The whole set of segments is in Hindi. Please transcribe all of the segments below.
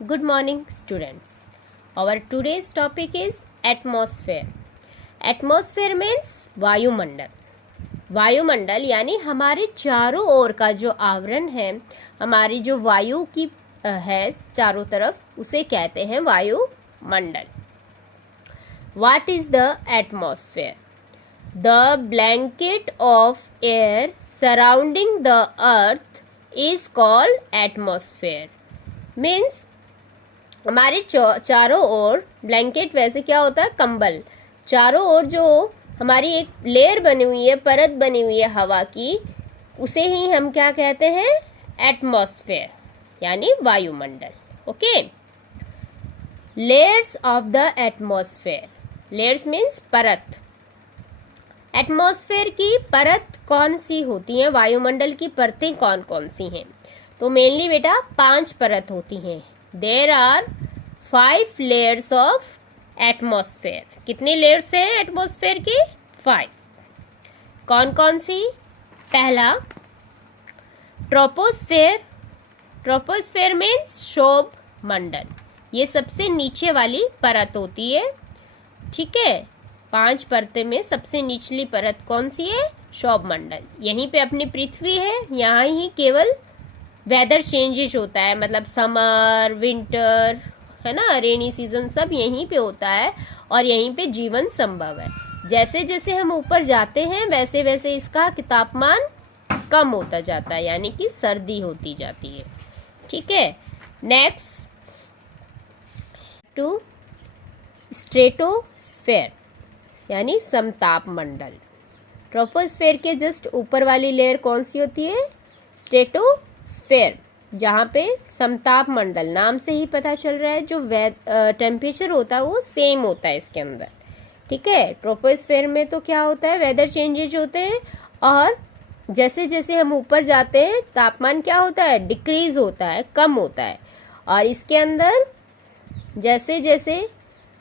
Good morning, students. Our today's topic is atmosphere. Atmosphere means वायुमंडल. वायुमंडल यानी हमारे चारों ओर का जो आवरण है, हमारी जो वायु की है चारों तरफ, उसे कहते हैं वायुमंडल. What is the atmosphere? The blanket of air surrounding the earth is called atmosphere. Means हमारे चारों ओर ब्लैंकेट वैसे क्या होता है, कंबल. चारों ओर जो हमारी एक लेयर बनी हुई है, परत बनी हुई है हवा की, उसे ही हम क्या कहते हैं, एटमॉस्फेयर यानी वायुमंडल. Okay. Layers of the atmosphere. Layers means परत. एटमॉस्फेयर की परत कौन सी होती है, वायुमंडल की परतें कौन कौन सी हैं? तो मेनली बेटा 5 परत होती हैं. There are 5 layers of atmosphere. कितनी लेयर्स हैं एटमॉस्फेयर की? 5. कौन कौन सी? पहला ट्रोपोस्फेयर. ट्रोपोस्फेयर मीन्स शोभ मंडल. ये सबसे नीचे वाली परत होती है. ठीक है. 5 परतें में सबसे निचली परत कौन सी है? शोभ मंडल. यहीं पे अपनी पृथ्वी है. यहाँ ही केवल वेदर चेंजेज होता है, मतलब समर, विंटर, है ना, रेनी सीजन, सब यहीं पे होता है और यहीं पे जीवन संभव है. जैसे जैसे हम ऊपर जाते हैं वैसे वैसे इसका तापमान कम होता जाता है, यानी कि सर्दी होती जाती है. ठीक है. नेक्स्ट टू स्ट्रेटोस्फेयर यानी समताप मंडल. ट्रोपोस्फेयर के जस्ट ऊपर वाली लेयर कौन सी होती है? स्ट्रेटोस्फेयर, जहाँ पे समताप मंडल, नाम से ही पता चल रहा है, जो टेम्परेचर होता है वो सेम होता है इसके अंदर. ठीक है. ट्रोपोस्फेयर में तो क्या होता है, वेदर चेंजेज होते हैं और जैसे जैसे हम ऊपर जाते हैं तापमान क्या होता है, डिक्रीज होता है, कम होता है. और इसके अंदर जैसे जैसे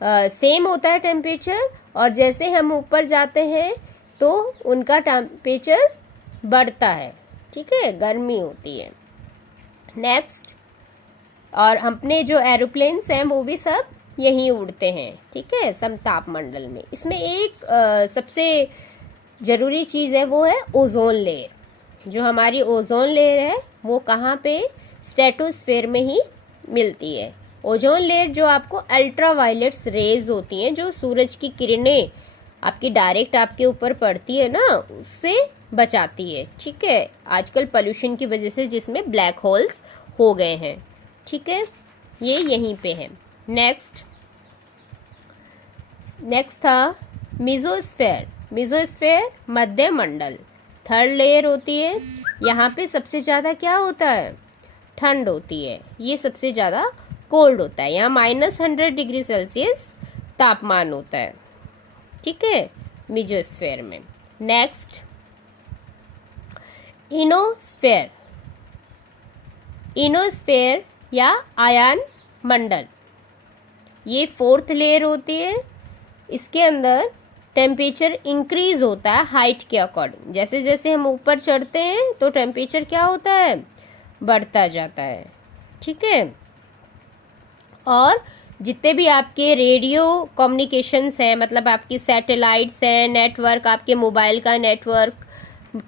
सेम होता है टेम्परेचर, और जैसे हम ऊपर जाते हैं तो उनका टेम्परेचर बढ़ता है. ठीक है, गर्मी होती है. नेक्स्ट, और अपने जो एरोप्लेन्स हैं वो भी सब यहीं उड़ते हैं. ठीक है, समताप मंडल में. इसमें एक सबसे ज़रूरी चीज़ है, वो है ओजोन लेयर. जो हमारी ओजोन लेयर है वो कहाँ पे? स्ट्रेटोस्फेयर में ही मिलती है. ओजोन लेयर जो आपको अल्ट्रावायलेट्स रेज होती हैं, जो सूरज की किरणें आपकी डायरेक्ट आपके ऊपर पड़ती है ना, उससे बचाती है. ठीक है. आजकल पोल्यूशन की वजह से जिसमें ब्लैक होल्स हो गए हैं. ठीक है, ये यहीं पे है. नेक्स्ट था मेसोस्फेयर. मेसोस्फेयर मध्य मंडल, थर्ड लेयर होती है. यहाँ पे सबसे ज़्यादा क्या होता है? ठंड होती है. ये सबसे ज़्यादा कोल्ड होता है. यहाँ -100 डिग्री सेल्सियस तापमान होता है. ठीक है, मेसोस्फेयर में. नेक्स्ट इनोस्फेयर. इनोस्फेयर या आयन मंडल, ये 4th लेयर होती है. इसके अंदर टेम्परेचर इंक्रीज होता है हाइट के अकॉर्डिंग. जैसे जैसे हम ऊपर चढ़ते हैं तो टेम्परेचर क्या होता है? बढ़ता जाता है. ठीक है. और जितने भी आपके रेडियो कम्युनिकेशंस हैं, मतलब आपकी सैटेलाइट्स हैं, नेटवर्क, आपके मोबाइल का नेटवर्क,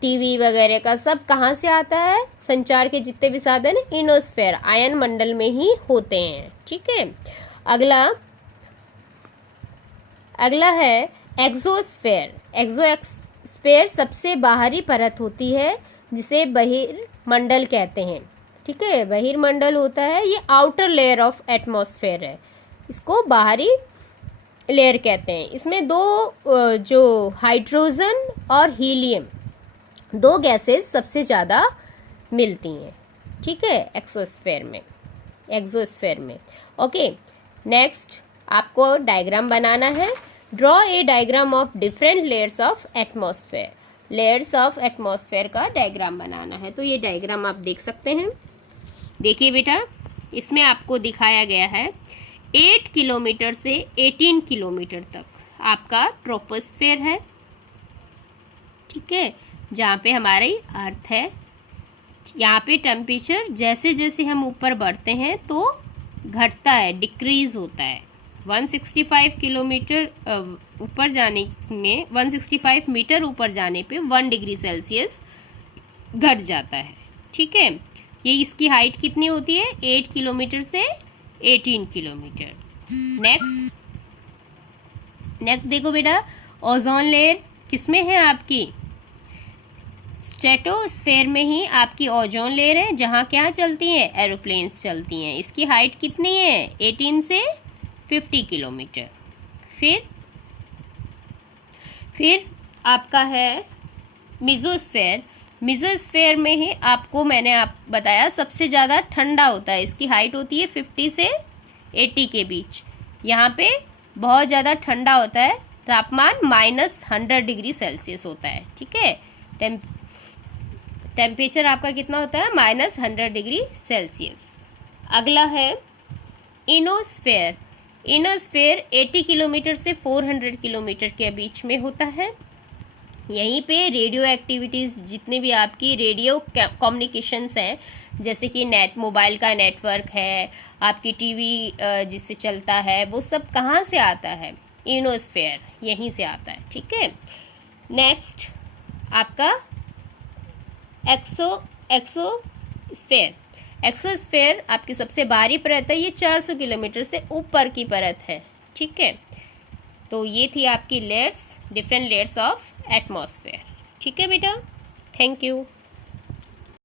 टीवी वगैरह का, सब कहाँ से आता है? संचार के जितने भी साधन इनोस्फेयर, आयन मंडल में ही होते हैं. ठीक है. अगला है एक्सोस्फेयर. एक्सोस्फेयर सबसे बाहरी परत होती है, जिसे बहिर्मंडल कहते हैं. ठीक है, बहिर्मंडल होता है, ये आउटर लेयर ऑफ एटमॉस्फेयर है, इसको बाहरी लेयर कहते हैं. इसमें दो जो हाइड्रोजन और हीलियम, 2 गैसेस सबसे ज़्यादा मिलती हैं. ठीक है, एक्सोस्फेयर में. ओके. नेक्स्ट आपको डायग्राम बनाना है. Draw a diagram of different layers of atmosphere. Layers of atmosphere का डायग्राम बनाना है. तो ये डायग्राम आप देख सकते हैं. देखिए बेटा, इसमें आपको दिखाया गया है 8 किलोमीटर से 18 किलोमीटर तक आपका ट्रोपोस्फेयर है. ठीक है, जहाँ पे हमारी अर्थ है. यहाँ पे टेम्परेचर जैसे जैसे हम ऊपर बढ़ते हैं तो घटता है, डिक्रीज होता है। 165 किलोमीटर ऊपर जाने में 165 मीटर ऊपर जाने पे 1 डिग्री सेल्सियस घट जाता है। ठीक है, ये इसकी हाइट कितनी होती है? 8 किलोमीटर से 18 किलोमीटर। नेक्स्ट देखो बेटा, ओजोन लेयर किस में है आपकी? स्ट्रेटोस्फेयर में ही आपकी ओजोन लेयर है, जहाँ क्या चलती हैं? एरोप्लेन्स चलती हैं। इसकी हाइट कितनी है? 18 से 50 किलोमीटर। फिर आपका है मेसोस्फेयर। मेसोस्फेयर में ही मैंने बताया सबसे ज़्यादा ठंडा होता है। इसकी हाइट होती है 50 से 80 के बीच। यहाँ पे बहुत ज़्यादा ठंडा होता है, तापमान -100 डिग्री सेल्सियस होता है। ठीक है, टेम्परेचर आपका कितना होता है? -100 डिग्री सेल्सियस। अगला है इनोस्फेयर। इनोस्फेयर 80 किलोमीटर से 400 किलोमीटर के बीच में होता है। यहीं पे रेडियो एक्टिविटीज़, जितने भी आपकी रेडियो कम्युनिकेशंस हैं, जैसे कि मोबाइल का नेटवर्क है, आपकी टीवी जिससे चलता है, वो सब कहाँ से आता है? इनोस्फेयर, यहीं से आता है। ठीक है, नेक्स्ट आपका एक्सोस्फेयर। एक्सोस्फेयर आपकी सबसे बाहरी परत है, ये 400 किलोमीटर से ऊपर की परत है। ठीक है, तो ये थी आपकी layers, different layers of atmosphere. ठीक है बेटा, थैंक यू।